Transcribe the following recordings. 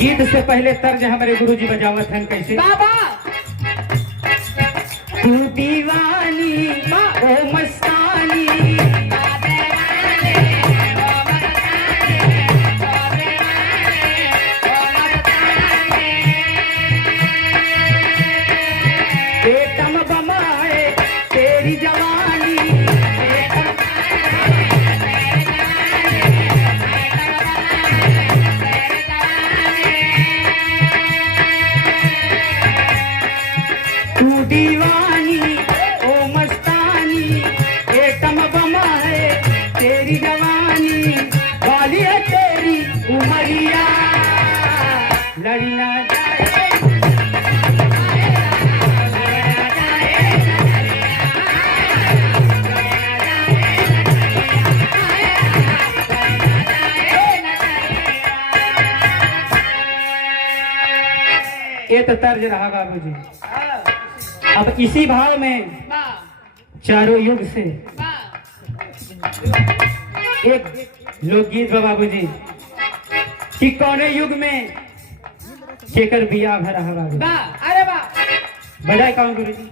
गीत से पहले तर्ज हमारे गुरुजी बजावत हैं कैसे बाबा तू दीवानी ओ मस्तानी बेटम बमाए तेरी जवानी तू दीवानी ओ मस्तानी बेटम बमाए तेरी जवानी वाली है तेरी उमरिया लड़ी ना जाए ये तो तर्ज रहा बाबूजी। अब इसी भाव में चारों युग से एक लोकगीत बा बाबूजी कि कौने युग में केकर बिया भरा है बाबू। अरे वाह बजाए कौन गुरुजी।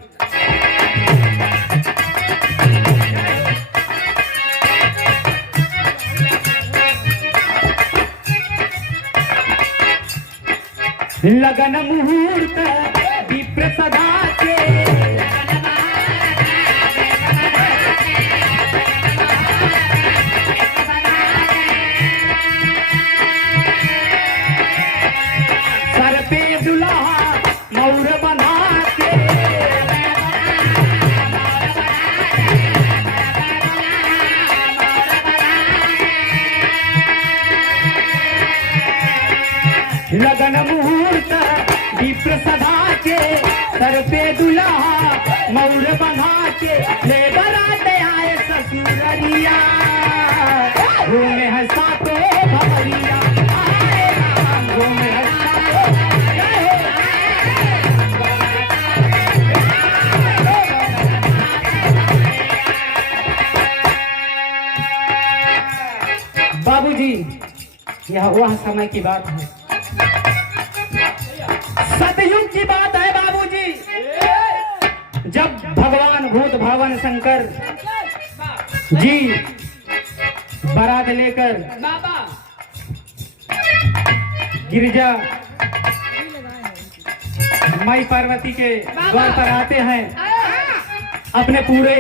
लगन मुहूर्त विप्र सदा के सर पे दुल्हा मौर बना के लगन मुहूर्त विप्र सदा के सर पे दुल्हा मौर बना के ले बरात आए ससुररिया घूमे हंसा तो भवरिया आए राम घूमे हंसा तो बाबूजी यह वह समय की बात है, सतयुग की बात है बाबूजी, जब भगवान भूत भावन शंकर जी बारात लेकर गिरिजा माई पार्वती के द्वार पर आते हैं अपने पूरे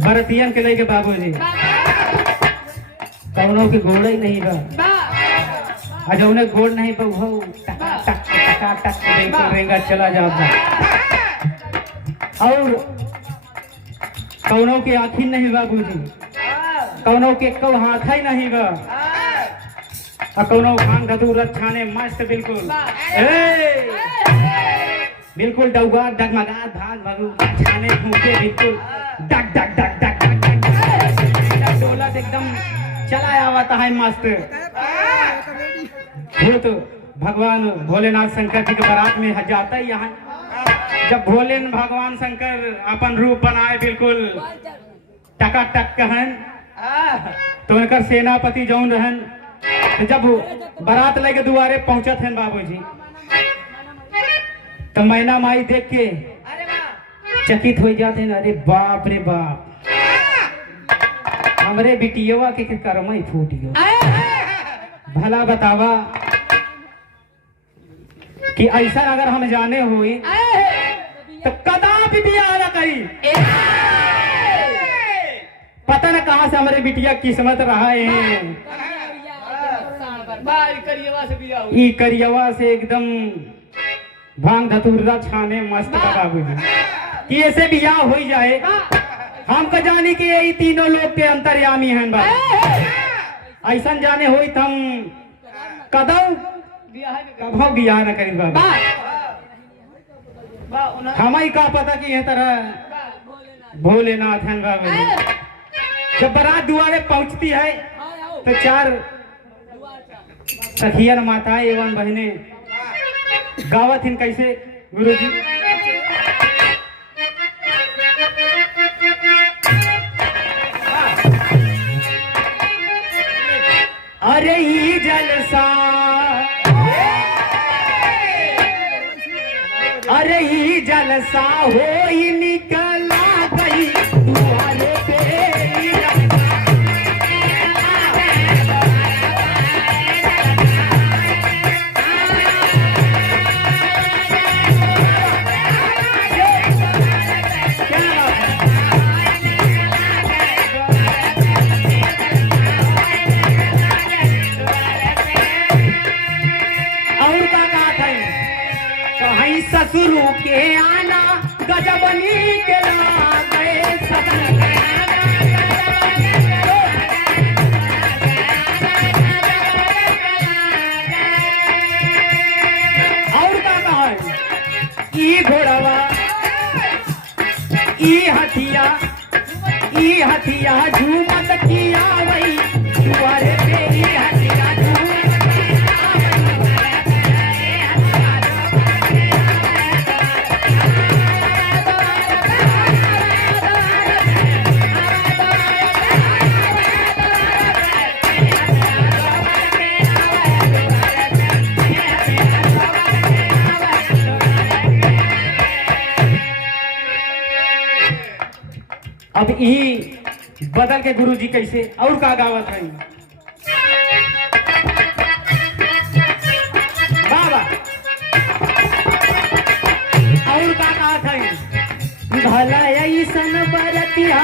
भरतियन के लेके बाबूजी। कौनों के गोड़ ही नहीं बा आज उन्हें गोड़ नहीं बा वो टका टक टका टक देखो रेंगा चला जाता और कौनों के आखिर नहीं बाबूजी, कौनों के कौ हाथ ही नहीं बा और कौनों भांग धतूरत छाने मस्त बिल्कुल बिल्कुल डौगा डगमगा भाग भगू छाने फूके बिल्कुल डग डग डग डग डग डोलत एकदम चला आवता है मस्त। भूत भगवान भोलेनाथ शंकर जी के बारात में जाता ही यहाँ, जब भोले भगवान शंकर अपन रूप बनाए बिल्कुल टका टक कहन तो उनकर सेनापति जौन रहन, तो जब बारात लेके दुआरे पहुंचत हैं बाबूजी तो मैना माई देख के चकित हो जाते हैं, अरे बाप रे बाप हमरे बिटियवा के कर्म ही फूट गयो। भला बतावा कि ऐसा अगर हम जाने हुए तो कदापि बियाह न करी। पता न कहां से हमारे बिटिया किस्मत रहा है, ई करियवा से एकदम भांग धतूरा छाने मस्त बाबूजी कि ऐसे बियाह हो ही जाए। हम का जाने कि यही तीनों लोग के अंतर्यामी हैं बाबू, ऐसा जाने हो हम कदम कभो बियाह न करी बाबा। हमें का पता कि यह तरह भोलेनाथ हैं बाबू। जब बारात दुआरे पहुंचती है तो चार सखियन माताएं एवं बहने गावत हिन कैसे गुरुजी। अरे ही जलसा जलसा होई निकला गई दुआरे पे ससुरु के आना गजबनी के लागे सदन और का कहा ई घोड़वा ई हथिया झूमत किया वही दुआरे पे ई हथिया अब ई बदल के गुरुजी कैसे और का गावत है बाबा और का कहत है भला ऐसन बरतिया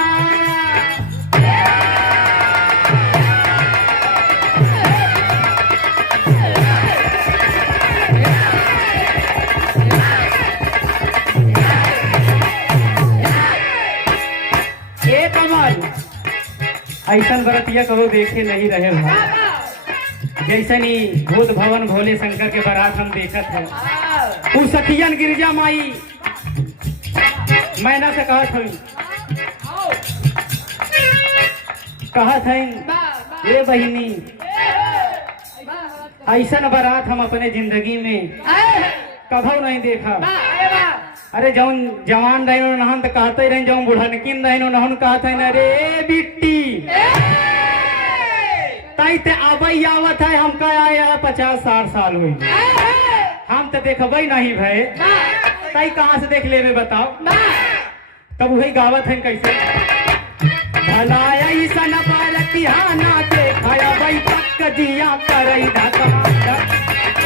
ऐसन बरतिया कहो देखे नहीं रहे हो जैसन ही भूत भवन भोले शंकर के बारात हम देखत है उ सखियन गिरजा माई मैना से कहत है ये बहिनी ऐसन बारात हम अपने जिंदगी में कभू नहीं देखा अरे जौन जवान रहे नहन तो कहते रहे जौन बुढ़नकिन रहे नहन कहते हैं अरे बिट्टी तई ते आबई आवत है हमका आया 50-60 साल हुई हम तो देखबई नहीं भय तई कहाँ से देख लेवे बताओ तब वही गावत है कैसे भला ऐसन बालतिहाना के खाया बई पक दिया करई धका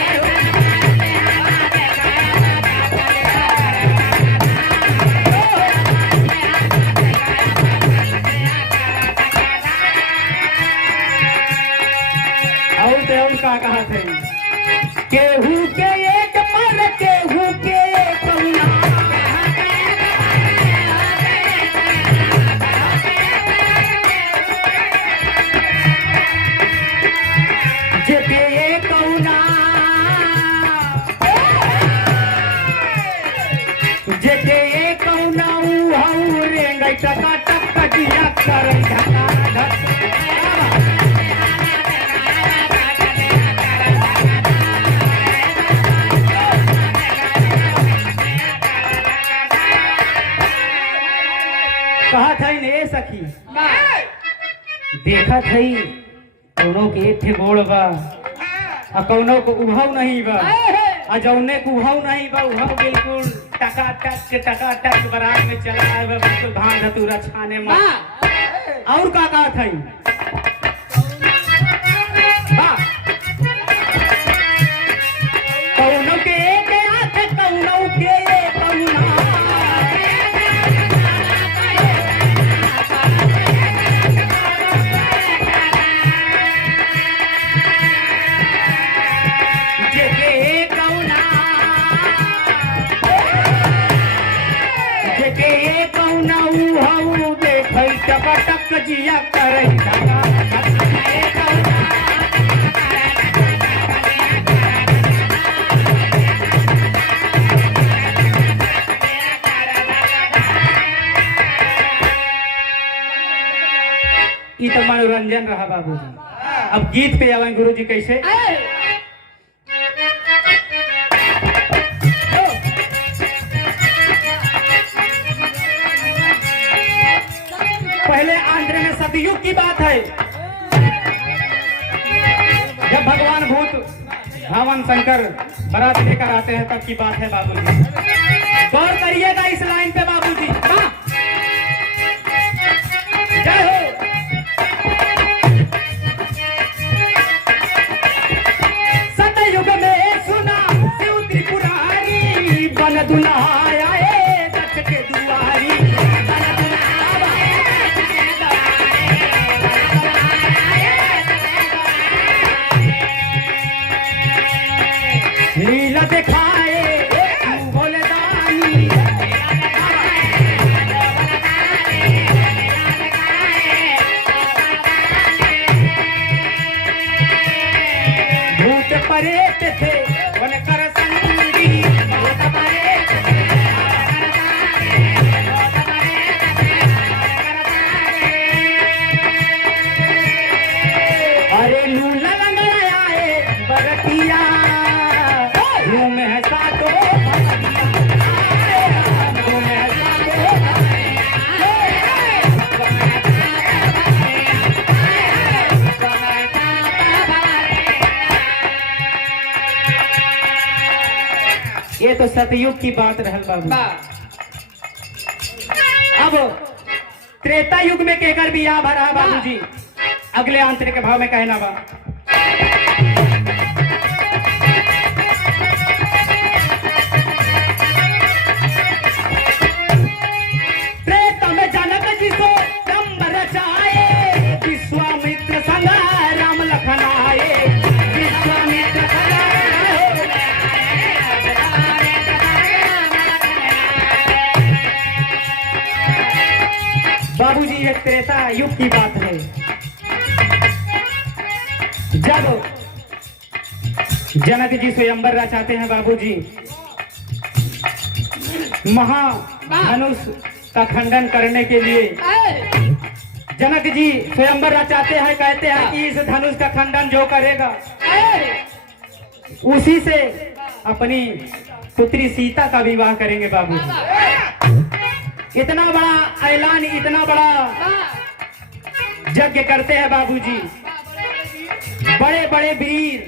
का कहा थे केहू के एक पर केहू के कौना जेके कौना जेके कौना ऊ रेंगई टका टक कटिया करई धका धक कहा था ने सखी देखा थई कौनो के एक थे गोड़ बा आ कौनो को उभाव नहीं बा आ जौने को उभाव नहीं बा उभाव बिल्कुल टका टक बारात में चला है बिल्कुल धान धतूरा छाने में और का कहा थई कौनो के एक हाथ कौनो के कौना टक जिया करई धका ई तो मनोरंजन रहा बाबूजी अब गीत पे आवे गुरुजी कैसे पहले आंध्र में सतयुग की बात है जब भगवान भूत हवन शंकर बारात लेकर आते हैं तब की बात है बाबूजी। गौर करिएगा इस लाइन पे बाबूजी। जय हो। सतयुग में सुना शिव त्रिपुरारी बन दुल्हाया दक्ष के दुआरी। लीला दिखाए भोले दानी भूत परेत थे वन कर संगी। अरे लूला रंग आए बरतिया ये तो सतयुग की बात रहल बाबू। अब त्रेता युग में केकर बियाह भरा बाबूजी। अगले आंतरिक भाव में कहना बा। त्रेता में जनक जी को ब्रह्म रचाए विश्वामित्र संग राम लखन आए। विश्वामित्र बाबूजी ये त्रेता युग की बात है। जब जनक जी स्वयंवर रचाते हैं बाबूजी, महाधनुष का खंडन करने के लिए जनक जी स्वयंवर रचाते हैं। कहते हैं कि इस धनुष का खंडन जो करेगा उसी से अपनी पुत्री सीता का विवाह करेंगे बाबूजी। इतना बड़ा ऐलान, इतना बड़ा यज्ञ करते हैं बाबूजी। बड़े बड़े वीर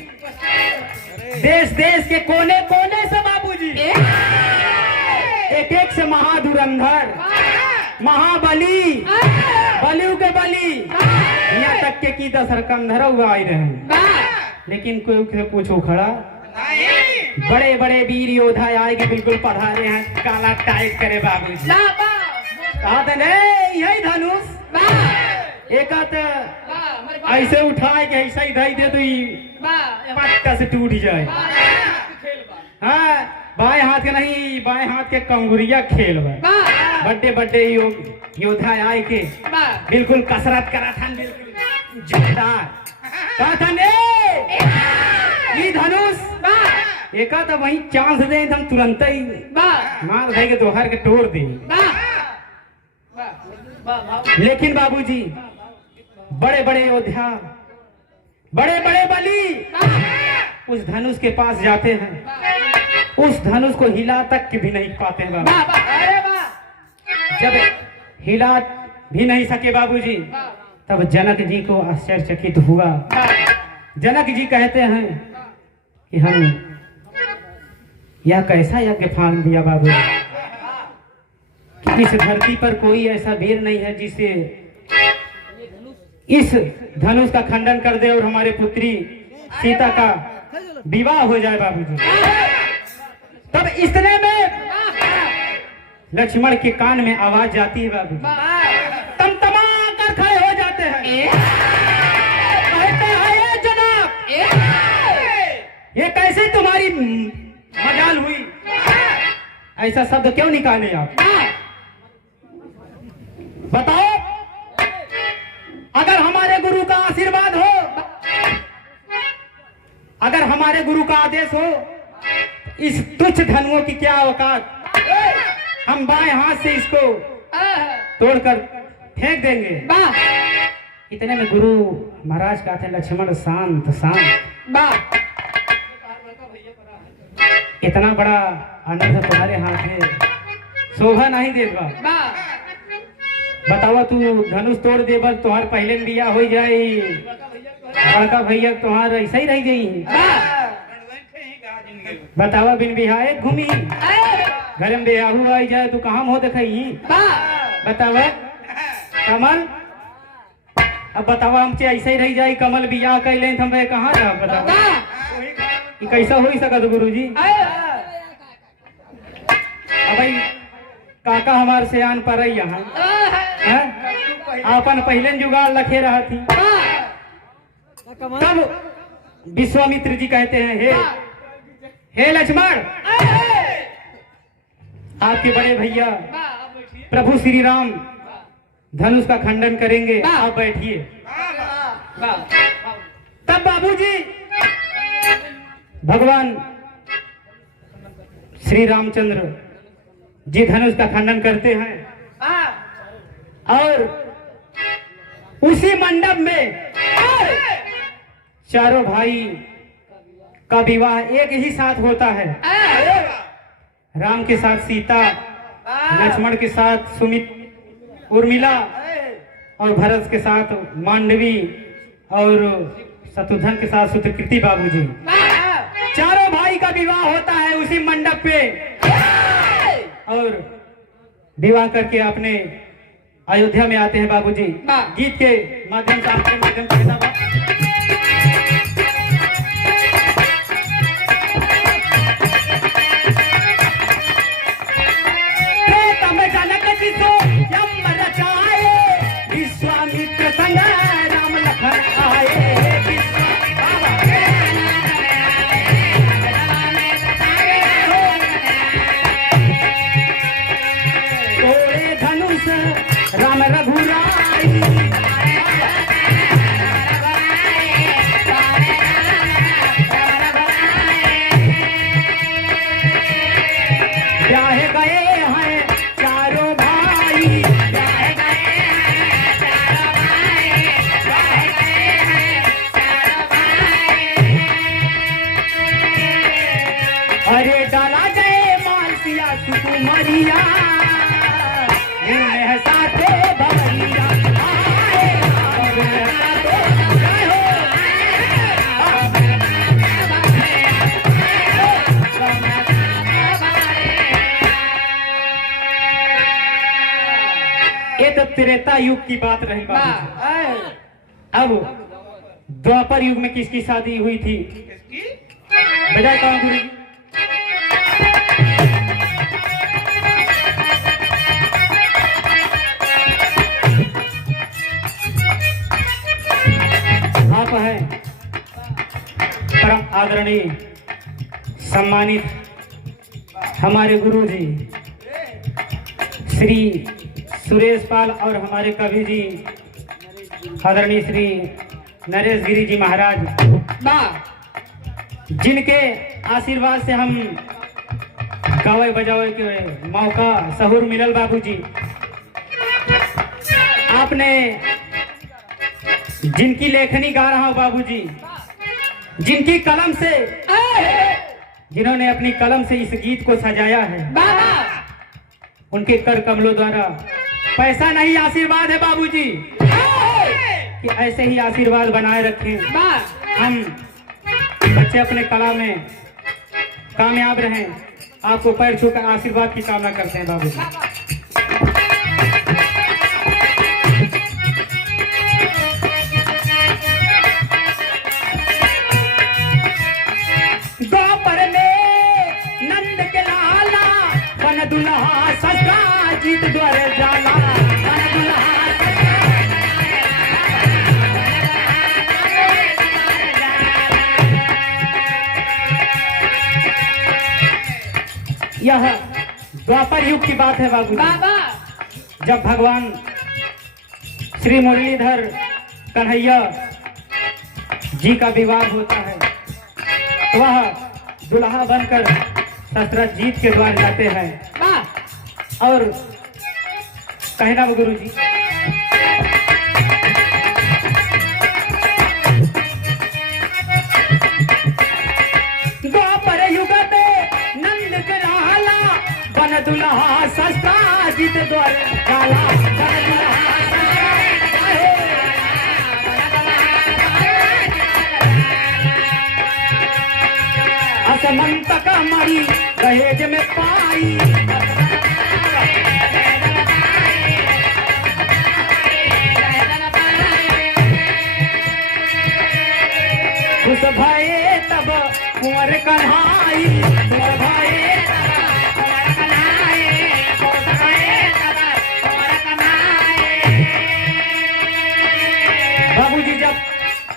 देश देश के कोने कोने से बाबूजी, एक एक से महाधुरंधर, महाबली, बलियों के बली, यहाँ तक के की दशरकंधर आए रहे। लेकिन कोई से पूछो खड़ा, बड़े बड़े वीर योद्धा आएंगे, बिल्कुल पधारे हैं, काला टाइट करे बाबूजी। कहा यही धनुष एक ऐसे उठाए कि ऐसा ही धई दे तो पट्टा से टूट जाए। हाँ, बाएं हाथ के नहीं, बाएं हाथ के कंगुरिया खेल बड़े बड़े योद्धा आए के बिल्कुल कसरत करा था, बिल्कुल जोरदार। कहा था ये धनुष एक तो वही चांस दे, हम तुरंत ही मार देंगे तो हर के तोड़ दे। लेकिन बाबूजी बड़े बड़े योद्धा, बड़े बड़े बली उस धनुष के पास जाते हैं, उस धनुष को हिला तक भी नहीं पाते बाबू। जब हिला भी नहीं सके बाबूजी, तब जनक जी को आश्चर्यचकित हुआ। जनक जी कहते हैं कि हम यह कैसा यज्ञ फाड़ दिया बाबू, कि इस धरती पर कोई ऐसा वीर नहीं है जिससे इस धनुष का खंडन कर दे और हमारे पुत्री सीता का विवाह हो जाए बाबूजी। तब इतने में लक्ष्मण के कान में आवाज जाती है बाबूजी, तमतमा कर खड़े हो जाते हैं। कहते हैं ये जनाब, ये कैसे तुम्हारी मजाल हुई, ऐसा शब्द क्यों निकाले आप? बताओ, अगर हमारे गुरु का आशीर्वाद हो, अगर हमारे गुरु का आदेश हो, इस तुच्छ धनुओं की क्या औकात, हम बाएं हाथ से इसको तोड़कर फेंक देंगे। इतने में गुरु महाराज कहते हैं, लक्ष्मण शांत शांत, इतना बड़ा आनंद तुम्हारे हाथ में शोभा नहीं देगा। बतावा तू धनुष तोड़ दे, बस तुम्हार पहले बिया हो जाए, बड़का भैया तुम्हार ऐसा ही रह गई। बतावा बिन बिहाए घूमी घर में बेहू आई जाए तो कहाँ हो देखई बतावा कमल अब बतावा हमसे ऐसे ही रह जाए कमल बियाह कैले हम कहाँ रह बतावा कि कैसा हो सकत गुरुजी अब भाई काका हमार से आन पर यहाँ अपन पहले जुगाड़ लखे रहा थी तब विश्वामित्र जी कहते हैं हे लक्ष्मण आपके बड़े भैया प्रभु श्री राम धनुष का खंडन करेंगे आप बैठिए। तब बाबूजी भगवान श्री रामचंद्र जी धनुष का खंडन करते हैं और उसी मंडप में चारों भाई का विवाह एक ही साथ होता है। राम के साथ सीता, लक्ष्मण के साथ सुमित उर्मिला और भरत के साथ मांडवी और शत्रुघ्न के साथ सुतकृति बाबूजी। चारों भाई का विवाह होता है उसी मंडप पे और विवाह करके अपने अयोध्या में आते हैं बाबूजी। गीत के माध्यम से आपके माध्यम से विश्वामित्र संग राम लखन आए तोड़े धनुष राम रघुराई ब्याहे गए हैं चारों भाई अरे डाला गए मालसिया सुकुमरिया साथे भवरिया ये तो त्रेता युग की बात रही बात। अब द्वापर युग में किसकी शादी हुई थी बजाय कौन गुरु जी? आप हैं परम आदरणीय सम्मानित हमारे गुरु जी श्री सुरेश पाल और हमारे कवि जी आदरणीय श्री नरेश गिरी जी महाराज, जिनके आशीर्वाद से हम गावे बजावे के मौका सहूर मिलल बाबूजी। आपने जिनकी लेखनी गा रहा हूं बाबूजी, जिनकी कलम से जिन्होंने अपनी कलम से इस गीत को सजाया है, उनके कर कमलों द्वारा पैसा नहीं आशीर्वाद है बाबूजी कि ऐसे ही आशीर्वाद बनाए रखें। हम बच्चे अपने कला में कामयाब रहें, आपको पैर छूकर आशीर्वाद की कामना करते हैं बाबूजी। दुल्हा सस्ता जीत द्वार जाला यह द्वापर युग की बात है बाबू। जब भगवान श्री मुरलीधर कन्हैया जी का विवाह होता है, वह दुल्हा बनकर दशरथ जीत के द्वार जाते हैं और कहना गुरु जी द्वापर युग में नंद के लाला बन दुल्हा सस्ता जीत द्वार काला असमंत का मरी दहेज में पाई। खुश भये तब कुंवर कन्हाई, कुंवर भये बाबूजी जब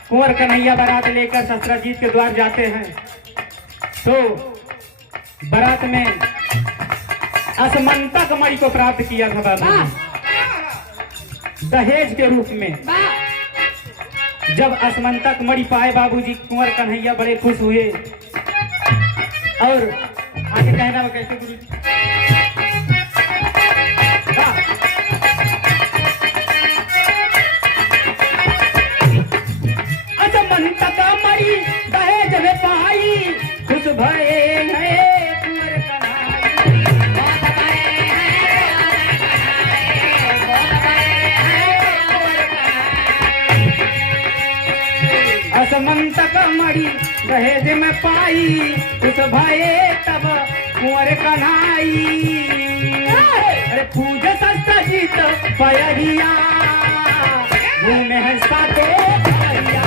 कुंवर कन्हैया बारात लेकर ससुराजीत के द्वार जाते हैं तो बारात में असमंतक मणि को प्राप्त किया था बाबूजी दहेज के रूप में। जब असमंतक मणि पाए बाबूजी कुंवर कन्हैया बड़े खुश हुए। और आगे कहना वो कैसे गुरु असमंतक मणि दहेज में पाई, खुश भये नए कुंवर असमंतक मणि दहेज में पाई, खुश भये तब कुंवर कन्हाई। अरे पूज ससुराजीत पयरिया घूमे है सातो पयरिया।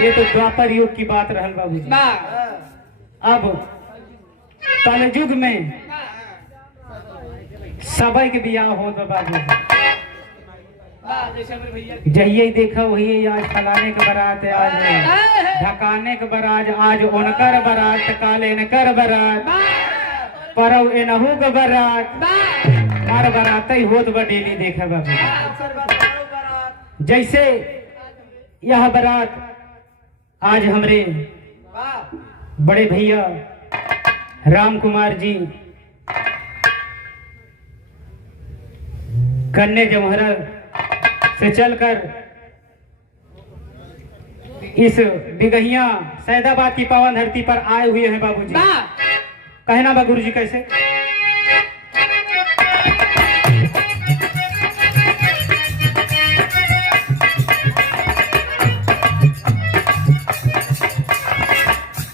ये तो द्वापर युग की बात रहल बाबूजी। अब कलयुग में सबई के बियाह हो तो बाबूजी जहिए ही देखा वही आज फलाने के बारात है, आज ढकाने के बारात, आज उनकर बारात, काल इनकर बारात, परव इनहू के बारात, मार बारात ही होत बा डेली देखा बाबू। जैसे यह बारात आज हमरे बड़े भैया राम कुमार जी कन्ने जमहरा से चलकर इस बिगहिया सैदाबाद की पावन धरती पर आए हुए हैं बाबूजी। कहना बा गुरुजी कैसे?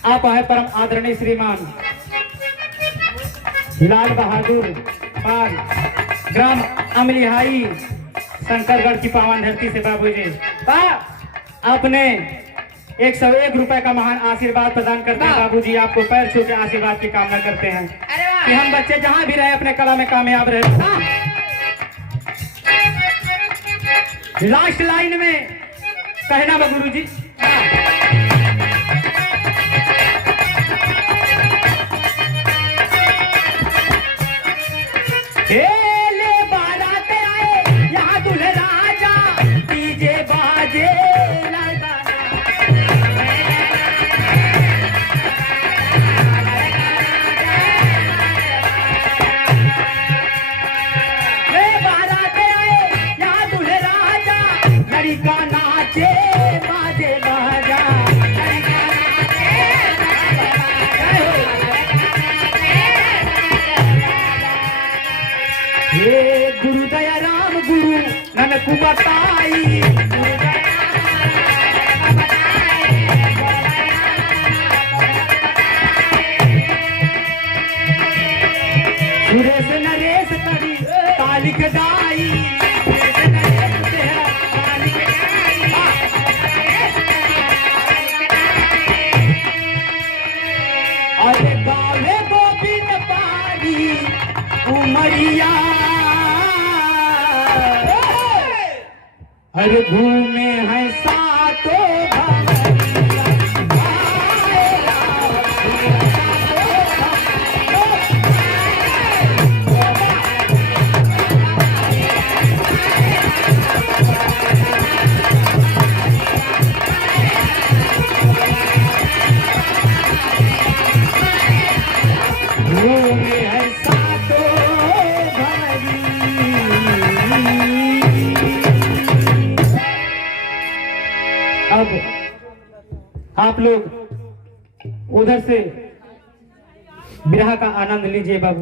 आप है परम आदरणीय श्रीमान लाल बहादुर पाल ग्राम अमलिहाई शंकरगढ़ की पावन धरती से बाबूजी आपने 101 रुपए का महान आशीर्वाद प्रदान करते हैं बाबूजी। आपको पैर छू के आशीर्वाद की कामना करते हैं कि हम बच्चे जहां भी रहे अपने कला में कामयाब रहे। लास्ट लाइन में कहना बा गुरुजी। ले बारात आए यहाँ दूल्हे राजा, डीजे बाजे बारात आए यहाँ दूल्हे राजा, लड़का नाचे बाजे बाजा। हे गुरु दया राम गुरु ननकु बताई, सुरेश नरेश कवि तालिक दाई, अरे गावे गोविंद पारी उमरिया, हर घूमे हैं सातो घूमे हैं सातो अब आप लोग उधर से विरह का आनंद लीजिए बाबू।